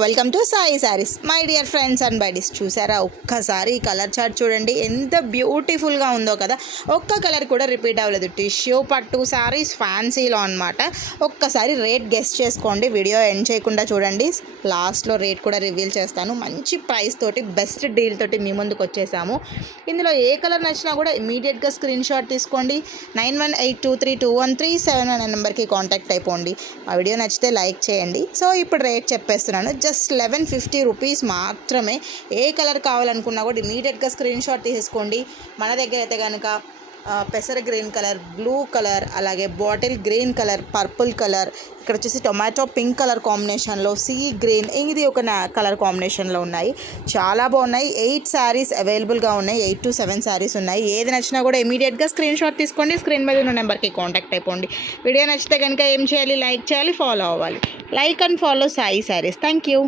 Welcome to Sai sarees. My dear friends and buddies, చూసారా ఒక్కసారి ఈ కలర్ చార్ట్ చూడండి, ఎంత బ్యూటిఫుల్గా ఉందో కదా. ఒక్క కలర్ కూడా రిపీట్ అవ్వలేదు. టిష్యూ పట్టు సారీస్ ఫ్యాన్సీలో అనమాట. ఒక్కసారి రేట్ గెస్ చేసుకోండి, వీడియో ఎండ్ చేయకుండా చూడండి. లాస్ట్లో రేట్ కూడా రివీల్ చేస్తాను. మంచి ప్రైస్ తోటి, బెస్ట్ డీల్ తోటి మీ ముందుకు వచ్చేసాము. ఇందులో ఏ కలర్ నచ్చినా కూడా ఇమీడియట్గా స్క్రీన్ షాట్ తీసుకోండి. 91821371 అనే నెంబర్కి కాంటాక్ట్ అయిపోండి. ఆ వీడియో నచ్చితే లైక్ చేయండి. సో ఇప్పుడు రేట్ చెప్పేస్తున్నాను, జస్ట్ 1150 రూపీస్ మాత్రమే. ఏ కలర్ కావాలనుకున్నా కూడా ఇమీడియట్గా స్క్రీన్ షాట్ తీసుకోండి. మన దగ్గర అయితే కనుక పెసర గ్రీన్ కలర్, బ్లూ కలర్, అలాగే bottle green colour, purple colour, ఇక్కడ వచ్చేసి టొమాటో పింక్ కలర్ కాంబినేషన్లో, సీ గ్రీన్, ఇది ఒక కలర్ కాంబినేషన్లో ఉన్నాయి. చాలా బాగున్నాయి. 8 శారీస్ అవైలబుల్గా ఉన్నాయి. 8 to 7 శారీస్ ఉన్నాయి. ఏది నచ్చినా కూడా ఇమీడియట్గా స్క్రీన్ షాట్ తీసుకోండి. స్క్రీన్ మీద ఉన్న నెంబర్కి కాంటాక్ట్ అయిపోండి. వీడియో నచ్చితే కనుక ఏం చేయాలి? లైక్ చేయాలి, ఫాలో అవ్వాలి. Like and follow Sai saris. Thank you.